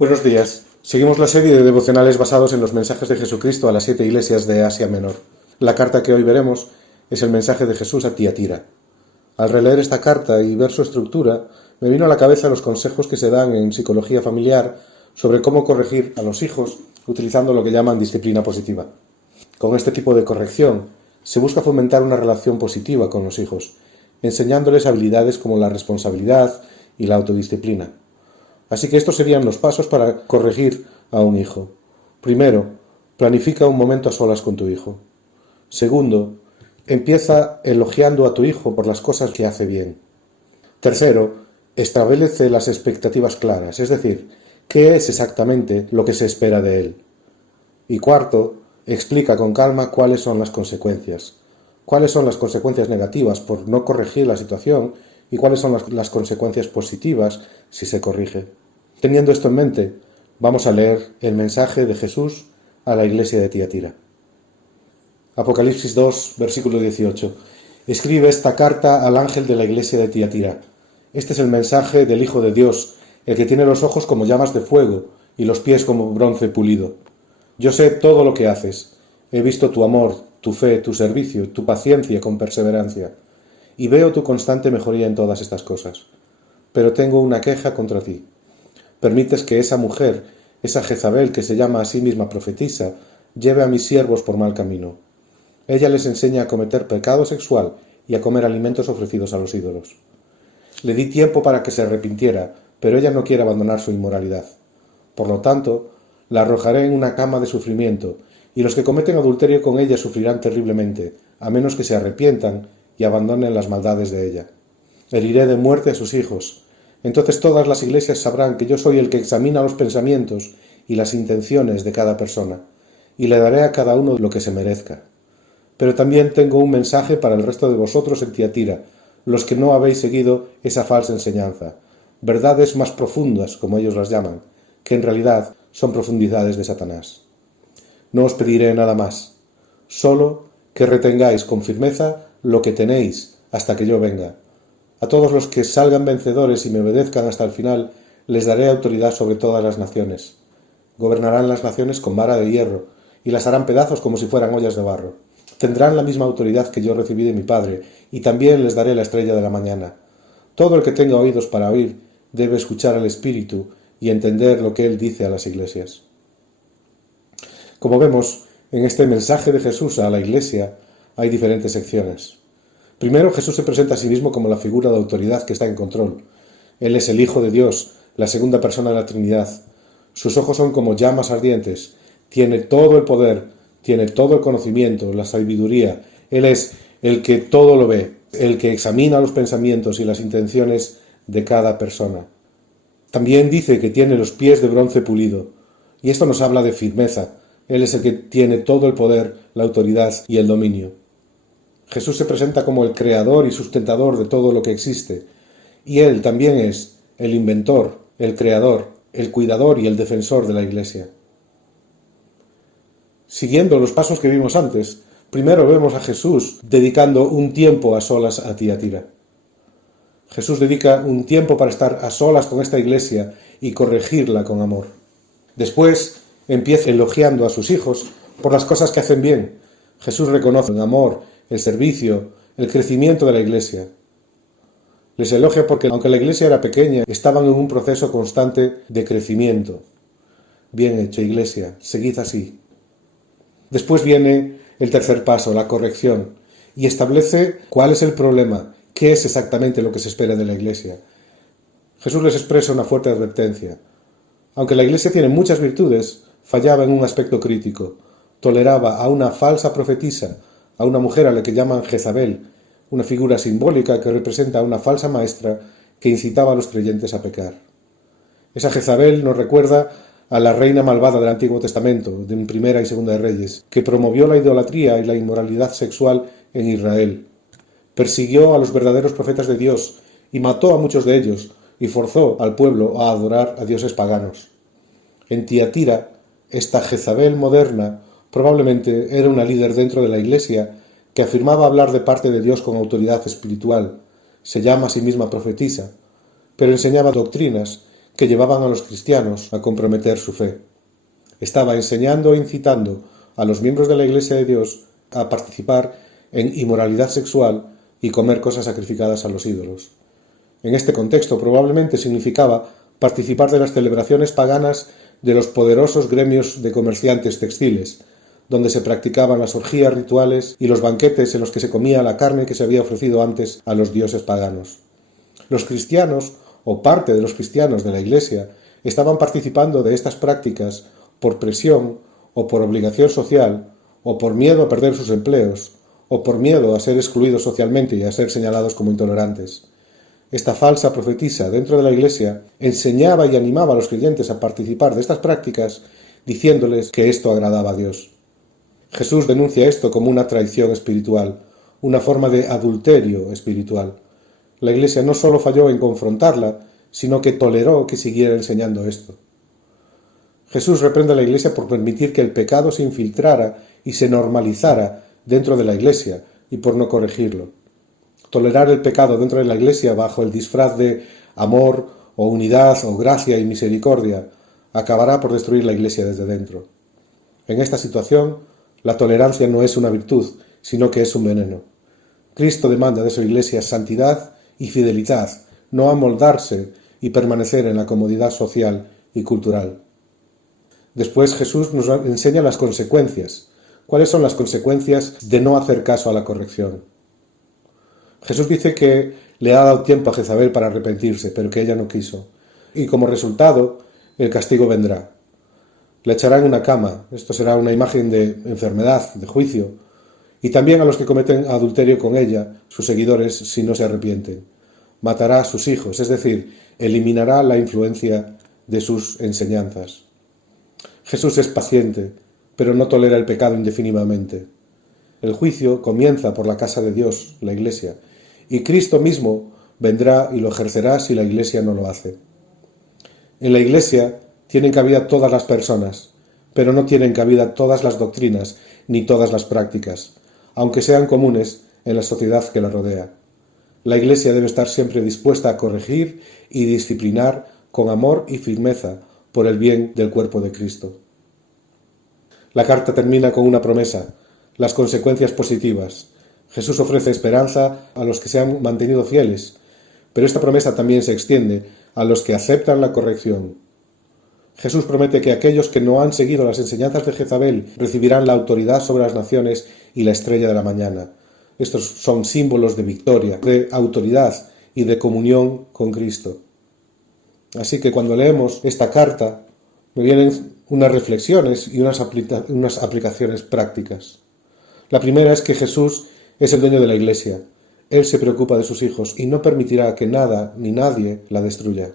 Buenos días. Seguimos la serie de devocionales basados en los mensajes de Jesucristo a las 7 iglesias de Asia Menor. La carta que hoy veremos es el mensaje de Jesús a Tiatira. Al releer esta carta y ver su estructura, me vino a la cabeza los consejos que se dan en psicología familiar sobre cómo corregir a los hijos utilizando lo que llaman disciplina positiva. Con este tipo de corrección se busca fomentar una relación positiva con los hijos, enseñándoles habilidades como la responsabilidad y la autodisciplina. Así que estos serían los pasos para corregir a un hijo. Primero, planifica un momento a solas con tu hijo. Segundo, empieza elogiando a tu hijo por las cosas que hace bien. Tercero, establece las expectativas claras, es decir, qué es exactamente lo que se espera de él. Y cuarto, explica con calma cuáles son las consecuencias. Cuáles son las consecuencias negativas por no corregir la situación y cuáles son las consecuencias positivas si se corrige. Teniendo esto en mente, vamos a leer el mensaje de Jesús a la iglesia de Tiatira. Apocalipsis 2, versículo 18. Escribe esta carta al ángel de la iglesia de Tiatira. Este es el mensaje del Hijo de Dios, el que tiene los ojos como llamas de fuego y los pies como bronce pulido. Yo sé todo lo que haces. He visto tu amor, tu fe, tu servicio, tu paciencia con perseverancia. Y veo tu constante mejoría en todas estas cosas. Pero tengo una queja contra ti. Permites que esa mujer, esa Jezabel que se llama a sí misma profetisa, lleve a mis siervos por mal camino. Ella les enseña a cometer pecado sexual y a comer alimentos ofrecidos a los ídolos. Le di tiempo para que se arrepintiera, pero ella no quiere abandonar su inmoralidad. Por lo tanto, la arrojaré en una cama de sufrimiento, y los que cometen adulterio con ella sufrirán terriblemente, a menos que se arrepientan y abandonen las maldades de ella. Heriré de muerte a sus hijos. Entonces todas las iglesias sabrán que yo soy el que examina los pensamientos y las intenciones de cada persona, y le daré a cada uno lo que se merezca. Pero también tengo un mensaje para el resto de vosotros en Tiatira, los que no habéis seguido esa falsa enseñanza, verdades más profundas, como ellos las llaman, que en realidad son profundidades de Satanás. No os pediré nada más, solo que retengáis con firmeza lo que tenéis hasta que yo venga. A todos los que salgan vencedores y me obedezcan hasta el final, les daré autoridad sobre todas las naciones. Gobernarán las naciones con vara de hierro, y las harán pedazos como si fueran ollas de barro. Tendrán la misma autoridad que yo recibí de mi Padre, y también les daré la estrella de la mañana. Todo el que tenga oídos para oír debe escuchar al Espíritu y entender lo que Él dice a las iglesias. Como vemos, en este mensaje de Jesús a la iglesia hay diferentes secciones. Primero, Jesús se presenta a sí mismo como la figura de autoridad que está en control. Él es el Hijo de Dios, la segunda persona de la Trinidad. Sus ojos son como llamas ardientes. Tiene todo el poder, tiene todo el conocimiento, la sabiduría. Él es el que todo lo ve, el que examina los pensamientos y las intenciones de cada persona. También dice que tiene los pies de bronce pulido. Y esto nos habla de firmeza. Él es el que tiene todo el poder, la autoridad y el dominio. Jesús se presenta como el creador y sustentador de todo lo que existe, y Él también es el inventor, el creador, el cuidador y el defensor de la Iglesia. Siguiendo los pasos que vimos antes, primero vemos a Jesús dedicando un tiempo a solas a Tiatira. Jesús dedica un tiempo para estar a solas con esta Iglesia y corregirla con amor. Después empieza elogiando a sus hijos por las cosas que hacen bien. Jesús reconoce el amor, el servicio, el crecimiento de la iglesia. Les elogia porque, aunque la iglesia era pequeña, estaban en un proceso constante de crecimiento. Bien hecho, iglesia, seguid así. Después viene el tercer paso, la corrección, y establece cuál es el problema, qué es exactamente lo que se espera de la iglesia. Jesús les expresa una fuerte advertencia. Aunque la iglesia tiene muchas virtudes, fallaba en un aspecto crítico. Toleraba a una falsa profetisa, a una mujer a la que llaman Jezabel, una figura simbólica que representa a una falsa maestra que incitaba a los creyentes a pecar. Esa Jezabel nos recuerda a la reina malvada del Antiguo Testamento, de Primera y Segunda de Reyes, que promovió la idolatría y la inmoralidad sexual en Israel. Persiguió a los verdaderos profetas de Dios y mató a muchos de ellos y forzó al pueblo a adorar a dioses paganos. En Tiatira, esta Jezabel moderna probablemente era una líder dentro de la iglesia que afirmaba hablar de parte de Dios con autoridad espiritual. Se llama a sí misma profetisa, pero enseñaba doctrinas que llevaban a los cristianos a comprometer su fe. Estaba enseñando e incitando a los miembros de la Iglesia de Dios a participar en inmoralidad sexual y comer cosas sacrificadas a los ídolos. En este contexto probablemente significaba participar de las celebraciones paganas de los poderosos gremios de comerciantes textiles, donde se practicaban las orgías rituales y los banquetes en los que se comía la carne que se había ofrecido antes a los dioses paganos. Los cristianos, o parte de los cristianos de la Iglesia, estaban participando de estas prácticas por presión o por obligación social, o por miedo a perder sus empleos, o por miedo a ser excluidos socialmente y a ser señalados como intolerantes. Esta falsa profetisa dentro de la Iglesia enseñaba y animaba a los creyentes a participar de estas prácticas, diciéndoles que esto agradaba a Dios. Jesús denuncia esto como una traición espiritual, una forma de adulterio espiritual. La Iglesia no solo falló en confrontarla, sino que toleró que siguiera enseñando esto. Jesús reprende a la Iglesia por permitir que el pecado se infiltrara y se normalizara dentro de la Iglesia y por no corregirlo. Tolerar el pecado dentro de la Iglesia bajo el disfraz de amor o unidad o gracia y misericordia acabará por destruir la Iglesia desde dentro. En esta situación, la tolerancia no es una virtud, sino que es un veneno. Cristo demanda de su Iglesia santidad y fidelidad, no amoldarse y permanecer en la comodidad social y cultural. Después Jesús nos enseña las consecuencias. ¿Cuáles son las consecuencias de no hacer caso a la corrección? Jesús dice que le ha dado tiempo a Jezabel para arrepentirse, pero que ella no quiso. Y como resultado, el castigo vendrá. La echará en una cama. Esto será una imagen de enfermedad, de juicio. Y también a los que cometen adulterio con ella, sus seguidores, si no se arrepienten. Matará a sus hijos, es decir, eliminará la influencia de sus enseñanzas. Jesús es paciente, pero no tolera el pecado indefinidamente. El juicio comienza por la casa de Dios, la Iglesia, y Cristo mismo vendrá y lo ejercerá si la Iglesia no lo hace. En la Iglesia tienen cabida todas las personas, pero no tienen cabida todas las doctrinas ni todas las prácticas, aunque sean comunes en la sociedad que la rodea. La Iglesia debe estar siempre dispuesta a corregir y disciplinar con amor y firmeza por el bien del cuerpo de Cristo. La carta termina con una promesa: las consecuencias positivas. Jesús ofrece esperanza a los que se han mantenido fieles, pero esta promesa también se extiende a los que aceptan la corrección. Jesús promete que aquellos que no han seguido las enseñanzas de Jezabel recibirán la autoridad sobre las naciones y la estrella de la mañana. Estos son símbolos de victoria, de autoridad y de comunión con Cristo. Así que cuando leemos esta carta, me vienen unas reflexiones y unas aplicaciones prácticas. La primera es que Jesús es el dueño de la Iglesia. Él se preocupa de sus hijos y no permitirá que nada ni nadie la destruya.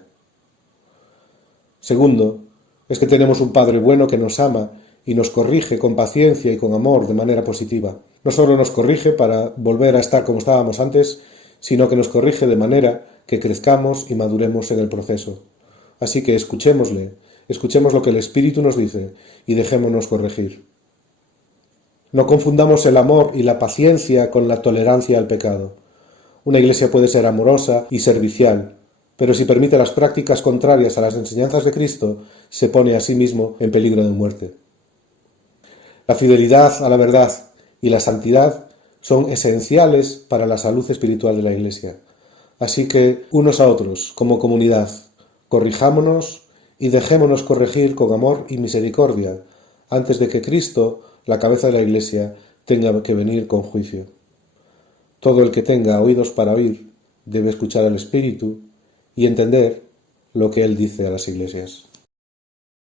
Segundo, es que tenemos un Padre bueno que nos ama y nos corrige con paciencia y con amor de manera positiva. No solo nos corrige para volver a estar como estábamos antes, sino que nos corrige de manera que crezcamos y maduremos en el proceso. Así que escuchémosle, escuchemos lo que el Espíritu nos dice y dejémonos corregir. No confundamos el amor y la paciencia con la tolerancia al pecado. Una iglesia puede ser amorosa y servicial, pero si permite las prácticas contrarias a las enseñanzas de Cristo, se pone a sí mismo en peligro de muerte. La fidelidad a la verdad y la santidad son esenciales para la salud espiritual de la Iglesia. Así que, unos a otros, como comunidad, corrijámonos y dejémonos corregir con amor y misericordia, antes de que Cristo, la cabeza de la Iglesia, tenga que venir con juicio. Todo el que tenga oídos para oír debe escuchar al Espíritu y entender lo que Él dice a las iglesias.